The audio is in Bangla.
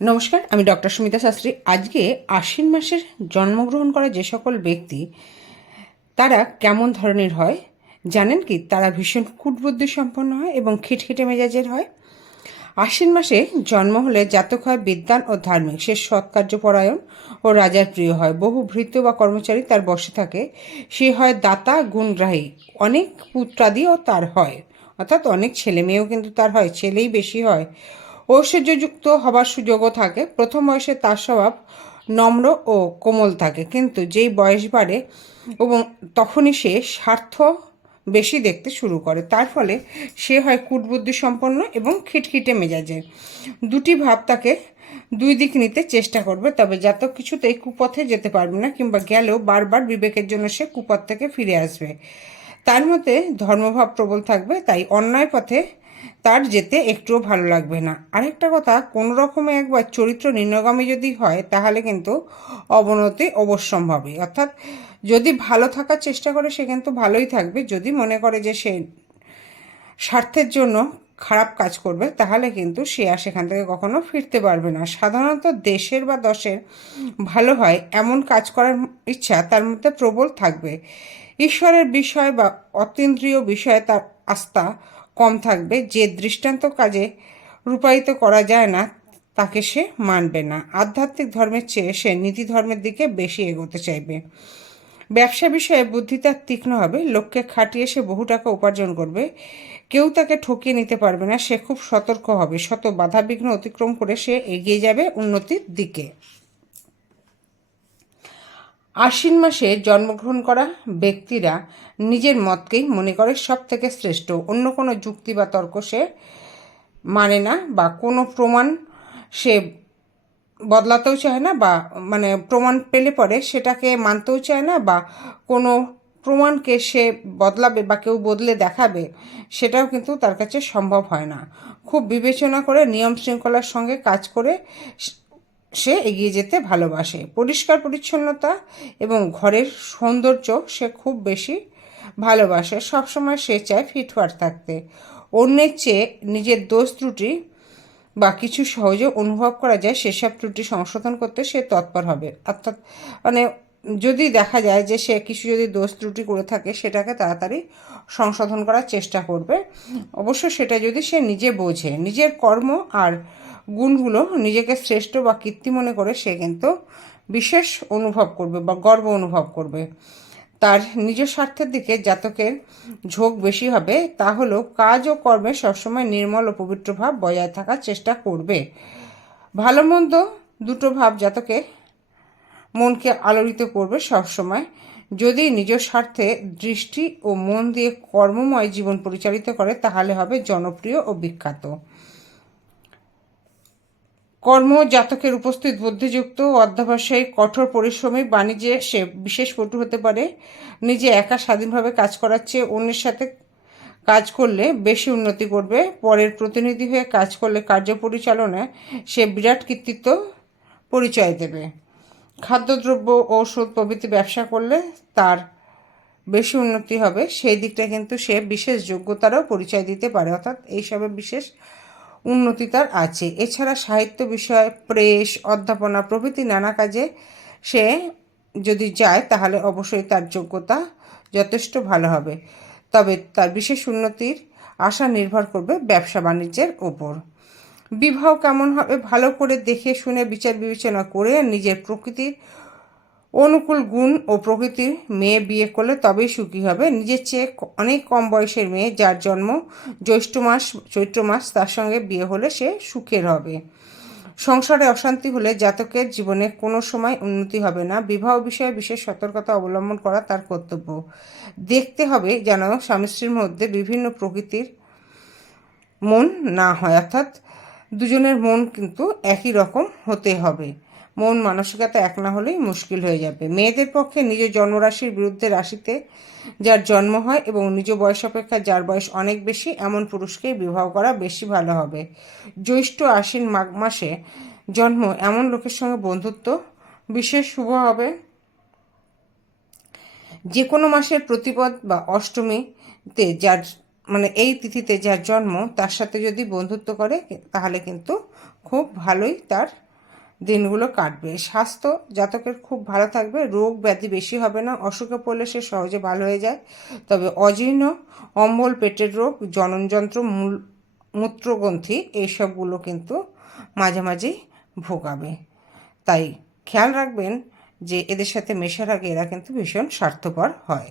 নমস্কার, আমি ডক্টর সুমিতা শাস্ত্রী। আজকে আশ্বিন মাসের জন্মগ্রহণ করা যে সকল ব্যক্তি, তারা কেমন ধরনের হয়, জানেন কি? তারা ভীষণ কুটবুদ্ধি সম্পন্ন হয় এবং খিটখিটে মেজাজের হয়। আশ্বিন মাসে জন্ম হলে জাতক হয় বিদ্যান ও ধার্মিক। সে সৎকার্যপরায়ণ ও রাজার প্রিয় হয়। বহু ভৃত্য বা কর্মচারী তার বসে থাকে। সে হয় দাতা গুণগ্রাহী। অনেক পুত্রাদিও তার হয়। অর্থাৎ অনেক ছেলে মেয়েও কিন্তু তার হয়। ছেলেই বেশি হয়। ঐশ্বর্যযুক্ত হবার সুযোগও থাকে। প্রথম বয়সে তার স্বভাব নম্র ও কোমল থাকে। কিন্তু যেই বয়স বাড়ে এবং তখনই সে স্বার্থ বেশি দেখতে শুরু করে। তার ফলে সে হয় কূটবুদ্ধি সম্পন্ন এবং খিটখিটে মেজাজের। দুটি ভাব তাকে দুই দিক নিতে চেষ্টা করবে, তবে জাতক কিছুতেই কুপথে যেতে পারবে না কিংবা গেলেও বারবার বিবেকের জন্য সে কুপথ থেকে ফিরে আসবে। তার মধ্যে ধর্মভাব প্রবল থাকবে, তাই অন্যায় পথে তার যেতে একটুও ভালো লাগবে না। আরেকটা কথা, কোনো রকমে একবার চরিত্র নিম্নগামী যদি হয়, তাহলে কিন্তু অবনতি অবশ্যম্ভাবী। অর্থাৎ যদি ভালো থাকার চেষ্টা করে, সে কিন্তু ভালোই থাকবে। যদি মনে করে যে সে স্বার্থের জন্য খারাপ কাজ করবে, তাহলে কিন্তু সে আর সেখান থেকে কখনো ফিরতে পারবে না। সাধারণত দেশের বা দশের ভালো হয়, এমন কাজ করার ইচ্ছা তার মধ্যে প্রবল থাকবে। ঈশ্বরের বিষয় বা অতীন্দ্রিয় বিষয়ে তার আস্থা কম থাকবে। যে দৃষ্টান্ত কাজে রূপায়িত করা যায় না, তাকে সে মানবে না। আধ্যাত্মিক ধর্মের চেয়ে সে নীতি ধর্মের দিকে বেশি এগোতে চাইবে। ব্যবসা বিষয়ে বুদ্ধি তার তীক্ষ্ণ হবে। লোককে খাটিয়ে সে বহু টাকা উপার্জন করবে। কেউ তাকে ঠকিয়ে নিতে পারবে না। সে খুব সতর্ক হবে। শত বাধাবিঘ্ন অতিক্রম করে সে এগিয়ে যাবে উন্নতির দিকে। আশ্বিন মাসে জন্মগ্রহণ করা ব্যক্তিরা নিজের মতকেই মনে করে সব থেকে শ্রেষ্ঠ। অন্য কোনো যুক্তি বা তর্ক সে মানে না বা কোনো প্রমাণ সে বদলাতেও চায় না বা মানে প্রমাণ পেলে পরে সেটাকে মানতেও চায় না বা কোনো প্রমাণকে সে বদলাবে বা কেউ বদলে দেখাবে সেটাও কিন্তু তার কাছে সম্ভব হয় না। খুব বিবেচনা করে নিয়ম শৃঙ্খলার সঙ্গে কাজ করে সে এগিয়ে যেতে ভালোবাসে। পরিষ্কার পরিচ্ছন্নতা এবং ঘরের সৌন্দর্য সে খুব বেশি ভালোবাসে। সবসময় সে চায় ফিটফাট থাকতে। অন্যের চেয়ে নিজের দোষ ত্রুটি বা কিছু সহজে অনুভব করা যায়, সেসব ত্রুটি সংশোধন করতে সে তৎপর হবে। অর্থাৎ মানে যদি দেখা যায় যে সে কিছু যদি দোষ ত্রুটি করে থাকে, সেটাকে তাড়াতাড়ি সংশোধন করার চেষ্টা করবে। অবশ্য সেটা যদি সে নিজে বোঝে। নিজের কর্ম আর গুণগুলো নিজেকে শ্রেষ্ঠ বা কীর্তি মনে করে সে কিন্তু বিশেষ অনুভব করবে বা গর্ব অনুভব করবে। তার নিজ স্বার্থের দিকে জাতকের ঝোঁক বেশি হবে, তা হলো কাজ ও কর্মে সবসময় নির্মল ও পবিত্র ভাব বজায় থাকার চেষ্টা করবে। ভালো মন্দ দুটো ভাব জাতকে মনকে আলোড়িত করবে সবসময়। যদি নিজ স্বার্থে দৃষ্টি ও মন দিয়ে কর্মময় জীবন পরিচালিত করে, তাহলে হবে জনপ্রিয় ও বিখ্যাত। কর্ম জাতকের উপস্থিত বুদ্ধিযুক্ত অধ্যাবসায়ী কঠোর পরিশ্রমী বাণিজ্যে সে বিশেষ পটু হতে পারে। নিজে একা স্বাধীনভাবে কাজ করার চেয়ে অন্যের সাথে কাজ করলে বেশি উন্নতি করবে পরের প্রতিনিধি হয়ে কাজ করলে কার্য পরিচালনায় সে বিরাট কৃতিত্ব পরিচয় দেবে। খাদ্যদ্রব্য, ঔষধ প্রভৃতি ব্যবসা করলে তার বেশি উন্নতি হবে। সেই দিকটা কিন্তু সে বিশেষ যোগ্যতারও পরিচয় দিতে পারে। অর্থাৎ এইসবের বিশেষ উন্নতি তার আছে। এছাড়া সাহিত্য বিষয়, প্রেস, অধ্যাপনা প্রভৃতি নানা কাজে সে যদি যায়, তাহলে অবশ্যই তার যোগ্যতা যথেষ্ট ভালো হবে। তবে তার বিশেষ উন্নতির আশা নির্ভর করবে ব্যবসা বাণিজ্যের ওপর। বিবাহ কেমন হবে ভালো করে দেখে শুনে বিচার বিবেচনা করে নিজের প্রকৃতির অনুকূল গুণ ও প্রকৃতির মেয়ে বিয়ে করলে তবেই সুখী হবে। নিজের চেয়ে অনেক কম বয়সের মেয়ে যার জন্ম জ্যৈষ্ঠ মাস, চৈত্র মাস, তার সঙ্গে বিয়ে হলে সে সুখের হবে। সংসারে অশান্তি হলে জাতকের জীবনে কোনো সময় উন্নতি হবে না। বিবাহ বিষয়ে বিশেষ সতর্কতা অবলম্বন করা তার কর্তব্য। দেখতে হবে যেন স্বামী স্ত্রীর মধ্যে বিভিন্ন প্রকৃতির মন না হয়। অর্থাৎ দুজনের মন কিন্তু একই রকম হতে হবে। মন মানসিকতা এক না হলেই মুশকিল হয়ে যাবে। মেয়েদের পক্ষে নিজ জন্মরাশির বিরুদ্ধে রাশিতে যার জন্ম হয় এবং নিজ বয়স অপেক্ষা যার বয়স অনেক বেশি, এমন পুরুষকে বিবাহ করা বেশি ভালো হবে। জ্যৈষ্ঠ আশ্বিন মাঘ মাসে জন্ম এমন লোকের সঙ্গে বন্ধুত্ব বিশেষ শুভ হবে। যে কোনো মাসের প্রতিপদ বা অষ্টমীতে যার মানে এই তিথিতে যার জন্ম, তার সাথে যদি বন্ধুত্ব করে, তাহলে কিন্তু খুব ভালোই তার দিনগুলো কাটবে। স্বাস্থ্য জাতকের খুব ভালো থাকবে। রোগ ব্যাধি বেশি হবে না। অসুখে পড়লে সে সহজে ভালো হয়ে যায়। তবে অজীর্ণ, অম্বল পেটের রোগ, জননযন্ত্র, মূল, মূত্রগ্রন্থি এইসবগুলো কিন্তু মাঝে ভোগাবে। তাই খেয়াল রাখবেন যে এদের সাথে মেশার আগে এরা কিন্তু ভীষণ স্বার্থপর হয়।